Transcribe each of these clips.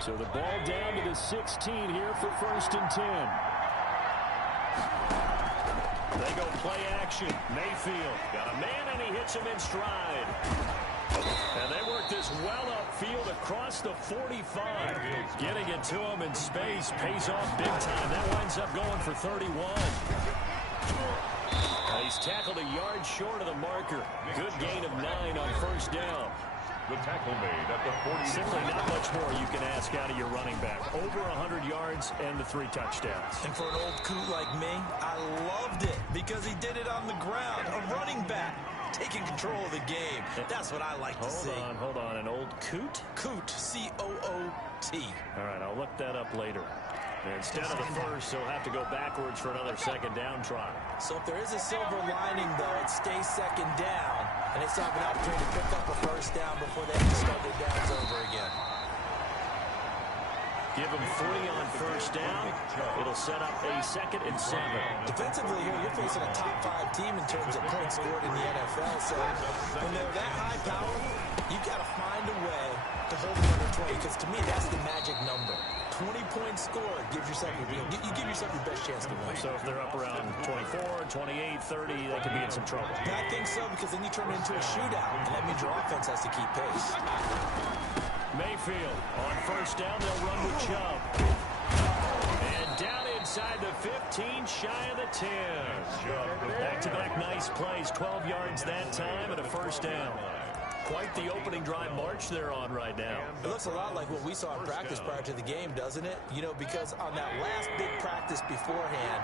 So the ball down to the 16 here for 1st and 10. They go play action. Mayfield got a man, and he hits him in stride. And they work this well upfield across the 45. Getting it to him in space pays off big time. That winds up going for 31. He's tackled a yard short of the marker. Good gain of 9 on 1st down. The tackle made at the 40. Simply not much more you can ask out of your running back. Over 100 yards and the 3 touchdowns. And for an old coot like me, I loved it because he did it on the ground. A running back taking control of the game. That's what I like to see. Hold on. An old coot? Coot, C-O-O-T. All right, I'll look that up later. And instead of the first, he'll have to go backwards for another 2nd down try. So if there is a silver lining, though, it stays 2nd down, and they still have an opportunity to pick up a 1st down before they have to start their downs over again. Give them 3 on 1st down. It'll set up a 2nd and 7. Defensively here, you're facing a top 5 team in terms of points scored in the NFL. So when they're that high power, you've got to find a way to hold them under 20, because to me, that's the magic number. 20 points scored gives yourself you give yourself your best chance to win. So if they're up around 24, 28, 30, they could be in some trouble. I think so, because then you turn it into a shootout, and that means your offense has to keep pace. Mayfield on 1st down, they'll run with Chubb. And down inside the 15, shy of the 10. Back-to-back nice plays, 12 yards that time, and a 1st down. Quite the opening drive march they're on right now. It looks a lot like what we saw in practice prior to the game, doesn't it? You know, because on that last big practice beforehand,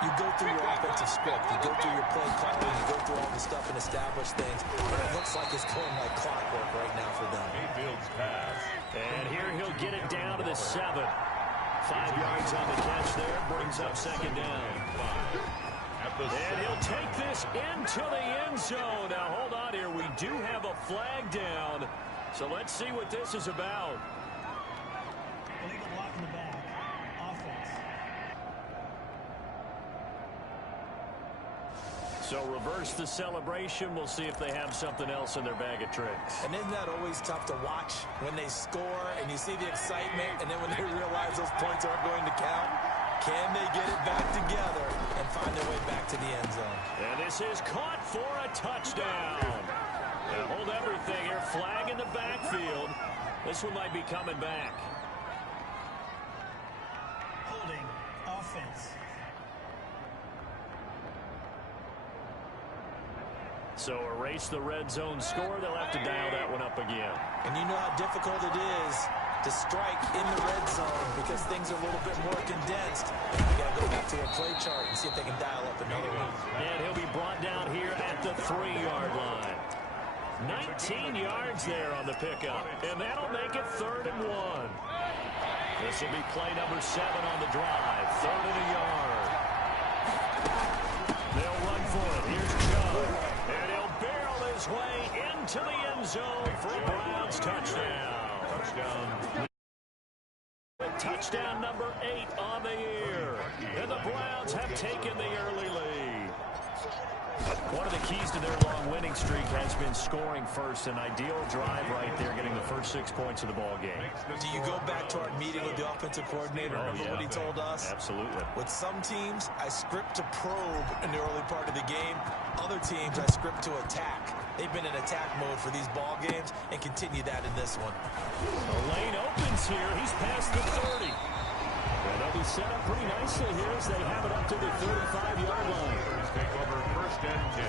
you go through your offensive script, you go through your play calling, you go through all the stuff and establish things, and it looks like it's going like clockwork right now for them. Mayfield's pass. And here he'll get it down to the 7. 5 yards on the catch there, brings up 2nd down. And he'll take this into the end zone. Now, hold on here. We do have a flag down. So let's see what this is about. Illegal block in the back. Offense. So reverse the celebration. We'll see if they have something else in their bag of tricks. And isn't that always tough to watch when they score and you see the excitement, and then when they realize those points aren't going to count? Can they get it back together and find their way back to the end zone? And this is caught for a touchdown. Now hold everything here. Flag in the backfield. This one might be coming back. Holding. Offense. So erase the red zone score. They'll have to dial that one up again. And you know how difficult it is to strike in the red zone because things are a little bit more condensed. You got to go back to their play chart and see if they can dial up another one. And he'll be brought down here at the 3-yard line. 19 yards there on the pickup, and that'll make it 3rd and 1. This will be play number 7 on the drive. 3rd and a yard. They'll run for it. Here's Chubb, and he'll barrel his way into the end zone for a Browns touchdown. Touchdown number 8 on the year. And the Browns have taken the early lead. One of the keys to their long winning streak has been scoring first. An ideal drive right there, getting the first 6 points of the ball game. Do you go back to our meeting with the offensive coordinator? Remember what he told us? Absolutely. With some teams, I script to probe in the early part of the game. Other teams, I script to attack. They've been in attack mode for these ball games and continue that in this one. The lane opens here. He's past the 30. And they'll be set up pretty nicely here as they have it up to the 35-yard line. Take over 1st and 10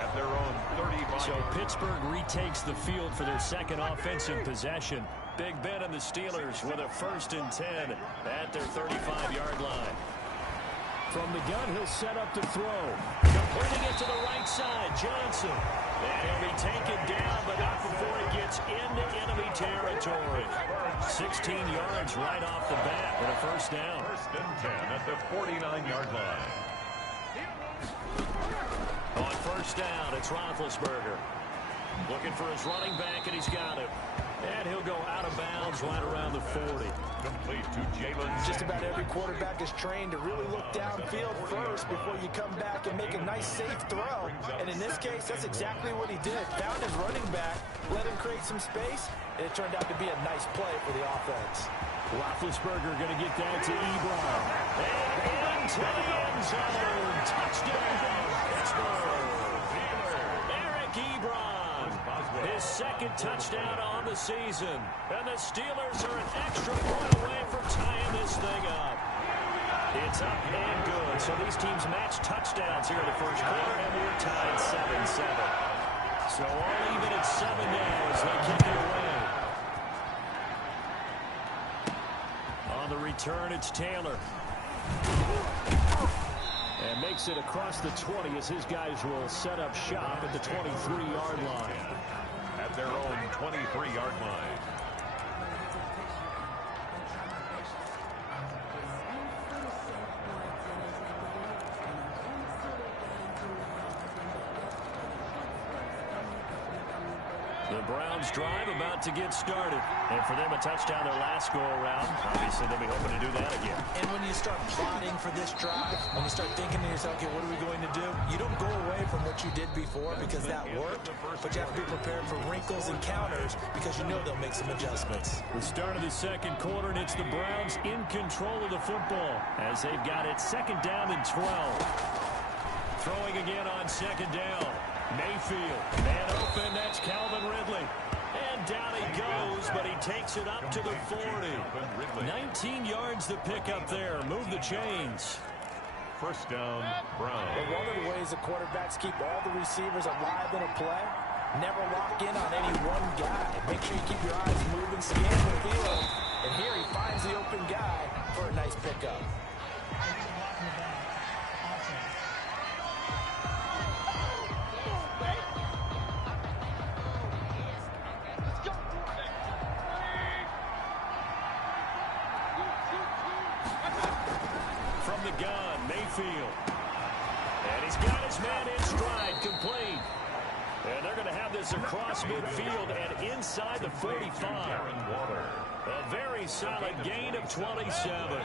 at their own 35. So Pittsburgh retakes the field for their 2nd offensive possession. Big Ben and the Steelers with a 1st and 10 at their 35-yard line. From the gun, he'll set up to throw. Completing it to the right side, Johnson. And he'll be taken down, but not before he gets into enemy territory. 16 yards right off the bat and a 1st down. 1st and 10 at the 49-yard line. On 1st down, it's Roethlisberger. Looking for his running back, and he's got it. And he'll go out of bounds right around the 40. Complete to Jalen. Just about every quarterback is trained to really look downfield first before you come back and make a nice, safe throw. And in this case, that's exactly what he did. Found his running back, let him create some space, and it turned out to be a nice play for the offense. Roethlisberger going to get that to Ebron. And into the end zone. Touchdown, Pittsburgh. Eric Ebron. His second touchdown on the season. And the Steelers are an extra point away from tying this thing up. It's up and good. So these teams match touchdowns here in the first quarter, and we're tied 7-7. So all even at 7 now as they kick it away. On the return, it's Taylor. And makes it across the 20 as his guys will set up shop at the 23-yard line. At their own 23-yard line. The Browns drive about to get started. And for them, a touchdown their last go-around. Obviously, they'll be hoping to do that again. And when you start plotting for this drive, when you start thinking to yourself, okay, what are we going to do? You don't go away from what you did before because that worked, but you have to be prepared for wrinkles and counters because you know they'll make some adjustments. The start of the second quarter, and it's the Browns in control of the football as they've got it second down and 12. Throwing again on second down. Mayfield, man open, that's Calvin Ridley. And down he goes, but he takes it up to the 40. 19 yards the pickup there. Move the chains. First down, Brown. And one of the ways the quarterbacks keep all the receivers alive in a play, never lock in on any one guy. Make sure you keep your eyes moving, scan the field. And here he finds the open guy for a nice pickup. From the gun, Mayfield. And he's got his man in stride, complete. And they're going to have this across midfield and inside the 45. A very solid gain of 27.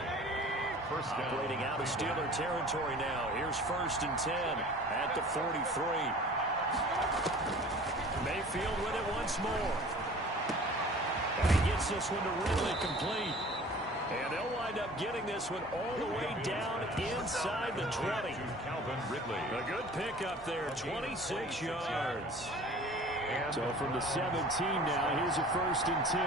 Operating out of Steeler territory now. Here's first and 10 at the 43. Mayfield with it once more. And he gets this one to Ridley, complete. And they'll wind up getting this one all the way down inside the 20. Calvin Ridley. A good pickup there, 26 yards. So from the 17 now, here's a first and 10.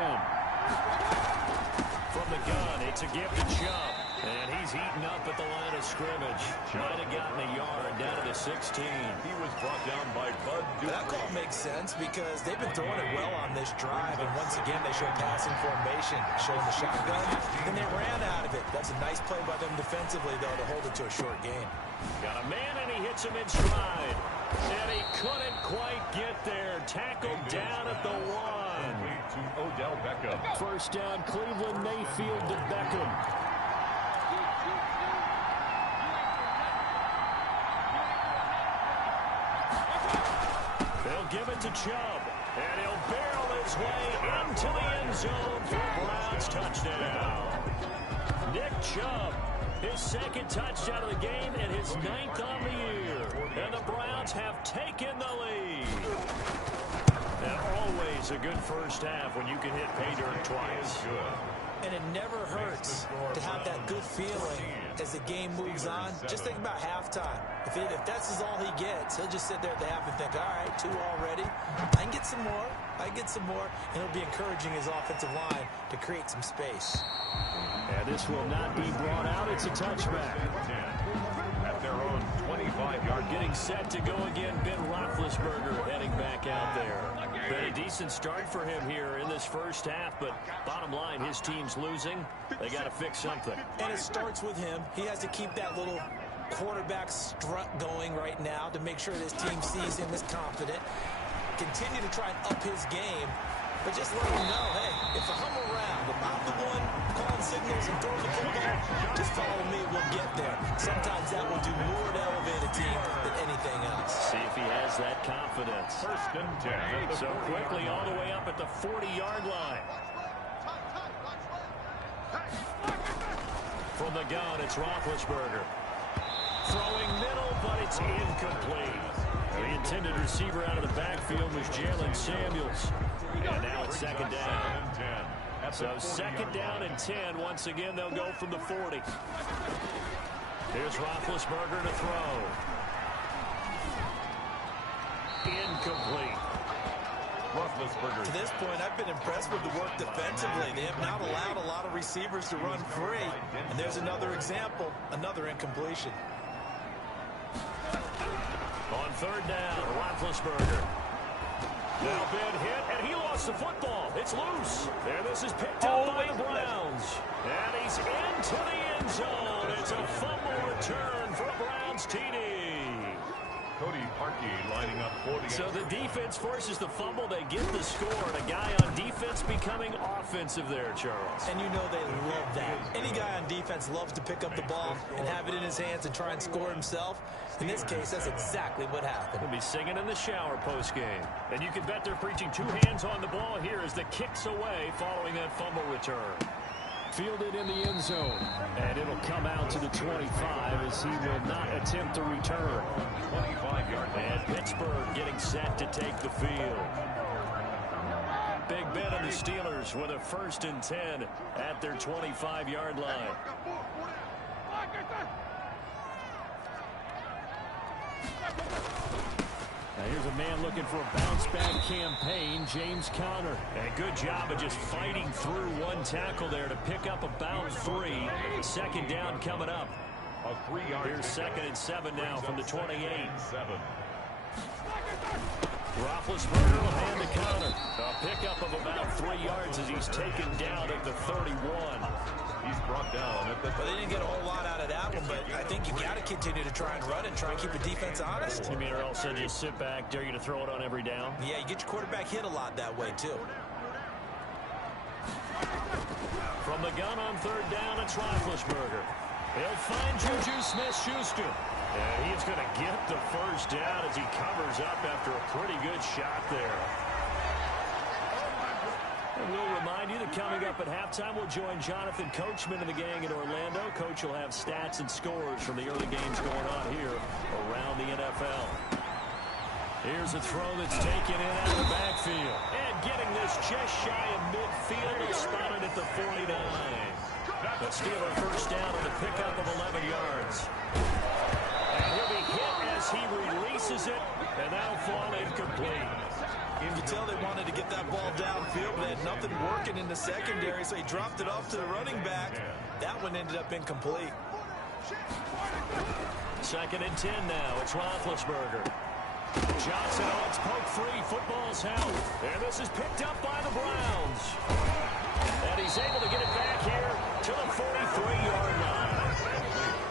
From the gun, it's a give to Chubb. And he's eaten up at the line of scrimmage. Might have gotten a yard down to the 16. He was brought down by Bud Dupree. That call makes sense because they've been throwing it well on this drive, and once again they show passing formation, showing the shotgun, and they ran out of it. That's a nice play by them defensively, though, to hold it to a short gain. Got a man, and he hits him in stride. And he couldn't quite get there. Tackled down at the 1. To Odell Beckham. First down, Cleveland, Mayfield to Beckham. They'll give it to Chubb. And he'll barrel his way into the end zone for a Browns touchdown. Nick Chubb, his second touchdown of the game and his 9th on the year. And the Browns have taken the lead. And always a good first half when you can hit pay dirt twice. And it never hurts to have that good feeling as the game moves on. Just think about halftime. If that's all he gets, he'll just sit there at the half and think, all right, 2 already. I can get some more. I can get some more. And it'll be encouraging his offensive line to create some space. And this will not be brought out. It's a touchback. At their own 25-yard. Getting set to go again, Ben Roethlisberger heading back out there. Been a decent start for him here in this first half, but bottom line, his team's losing. They got to fix something. And it starts with him. He has to keep that little quarterback strut going right now to make sure this team sees him as confident. Continue to try and up his game. but just let them know, hey, if I hum around, if I'm the one calling signals and throwing the football, just follow me, we'll get there. Sometimes that will do more to elevate a team than anything else. See if he has that confidence. First and 10. So quickly all the way up at the 40-yard line. From the gun, it's Roethlisberger. Throwing middle, but it's incomplete. The intended receiver out of the backfield was Jalen Samuels. And now it's second down. So second down and 10. Once again, they'll go from the 40. Here's Roethlisberger to throw. Incomplete. To this point, I've been impressed with the work defensively. They have not allowed a lot of receivers to run free. And there's another example, another incompletion. On third down, Roethlisberger. Now been hit, and he lost the football. It's loose. And this is picked up by the Browns. And he's into the end zone. It's a fumble return for a Browns TD. Cody Parkey lining up for the... So the defense forces the fumble. They get the score, and a guy on defense becoming offensive there, Charles. And you know they love that. Any guy on defense loves to pick up the ball and have it in his hands and try and score himself. In this case, that's exactly what happened. He'll be singing in the shower post-game. And you can bet they're preaching two hands on the ball here as the kick's away following that fumble return. Fielded in the end zone. And it'll come out to the 25 as he will not attempt to return. 25-yard line. And Pittsburgh getting set to take the field. Big Ben and the Steelers with a first and 10 at their 25-yard line. Now here's a man looking for a bounce-back campaign, James Conner. And good job of just fighting through one tackle there to pick up about 3. Second down coming up. A 3-yard. Here's second and 7 now from the 28. Roethlisberger will hand to Conner. A pickup of about 3 yards as he's taken down at the 31. He's brought down at the... Well, they didn't get a whole lot out of that one, but I think you got to continue to try and run and try and keep the defense honest. You mean or else just sit back, dare you to throw it on every down? Yeah, you get your quarterback hit a lot that way, too. From the gun on third down, it's Roethlisberger. He'll find Juju Smith-Schuster. And he's going to get the first down as he covers up after a pretty good shot there. And we'll remind you that coming up at halftime, we'll join Jonathan Coachman and the gang in Orlando. Coach will have stats and scores from the early games going on here around the NFL. Here's a throw that's taken in out of the backfield. And getting this just shy of midfield, is spotted at the 49. The Steeler first down on the pickup of 11 yards. And he'll be hit as he releases it, and that'll fall incomplete. You can tell they wanted to get that ball downfield, but they had nothing working in the secondary, so he dropped it off to the running back. That one ended up incomplete. Second and 10 now. It's Roethlisberger. Johnson on its poke free. Football's held. And this is picked up by the Browns. And he's able to get it back here to the 43-yard line.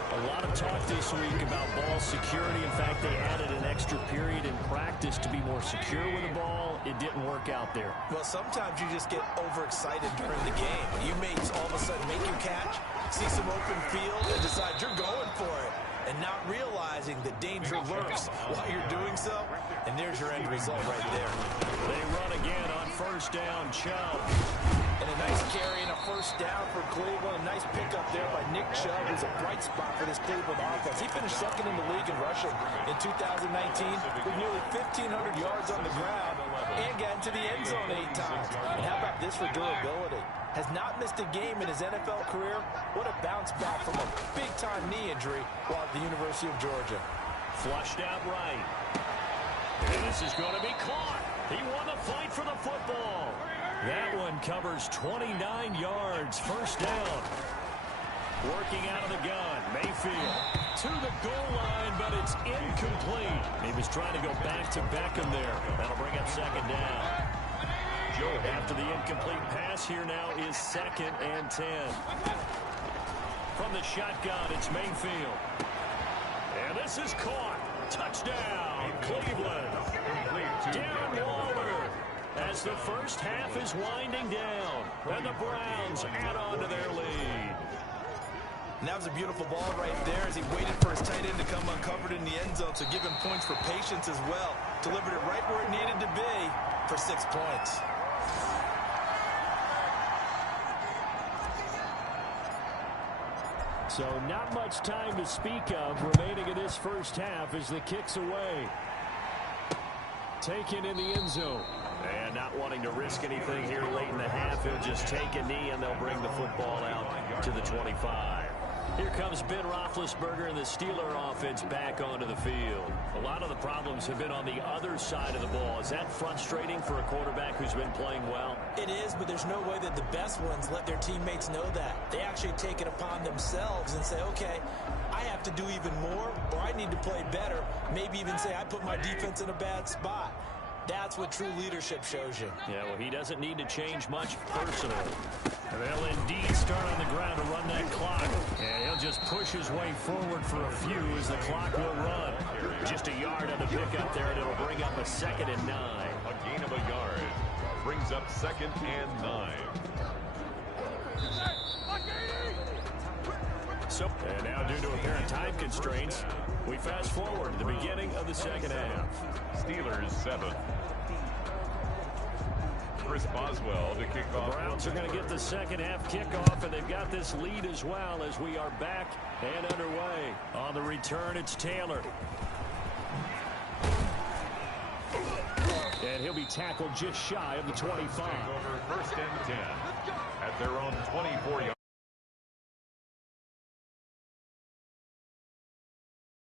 A lot of talk this week about ball security. In fact, they added an extra period in practice to be more secure with the ball. It didn't work out there. Well, sometimes you just get overexcited during the game. You may all of a sudden make your catch, see some open field, and decide you're going for it, and not realizing the danger lurks while you're doing so. And there's your end result right there. They run again on first down. Chubb. And a nice carry and a first down for Cleveland. A nice pickup there by Nick Chubb, who's a bright spot for this Cleveland offense. He finished second in the league in rushing in 2019 with nearly 1,500 yards on the ground and got into the end zone 8 times. And how about this for durability? Has not missed a game in his NFL career. What a bounce back from a big-time knee injury while at the University of Georgia. Flushed out right. And this is going to be caught. He won the fight for the football. That one covers 29 yards. First down. Working out of the gun. Mayfield to the goal line, but it's incomplete. He was trying to go back to Beckham there. That'll bring up second down. After the incomplete pass, here now is second and 10. From the shotgun, it's Mayfield. And this is caught. Touchdown, Cleveland. Darren Waller as the first half is winding down, and the Browns add on to their lead. And that was a beautiful ball right there as he waited for his tight end to come uncovered in the end zone, so give him points for patience as well. Delivered it right where it needed to be for 6 points. So not much time to speak of remaining in this first half as the kick's away. Taken in the end zone. And not wanting to risk anything here late in the half, he'll just take a knee and they'll bring the football out to the 25. Here comes Ben Roethlisberger and the Steeler offense back onto the field. A lot of the problems have been on the other side of the ball. Is that frustrating for a quarterback who's been playing well? It is, but there's no way that the best ones let their teammates know that. They actually take it upon themselves and say, okay, I have to do even more, or I need to play better. Maybe even say I put my defense in a bad spot. That's what true leadership shows you. Yeah, well, he doesn't need to change much personally. And they'll indeed start on the ground to run that clock. And he'll just push his way forward for a few as the clock will run. Just a yard on the pickup there, and it'll bring up a 2nd and 9. A gain of a yard brings up 2nd and 9. So, and now due to apparent time constraints, we fast forward to the beginning of the second half. Steelers 7. Chris Boswell to kick off. The Browns are going to get the second half kickoff, and they've got this lead as well as we are back and underway. On the return, it's Taylor. And he'll be tackled just shy of the 25. Over 1st and 10 at their own 24-yard.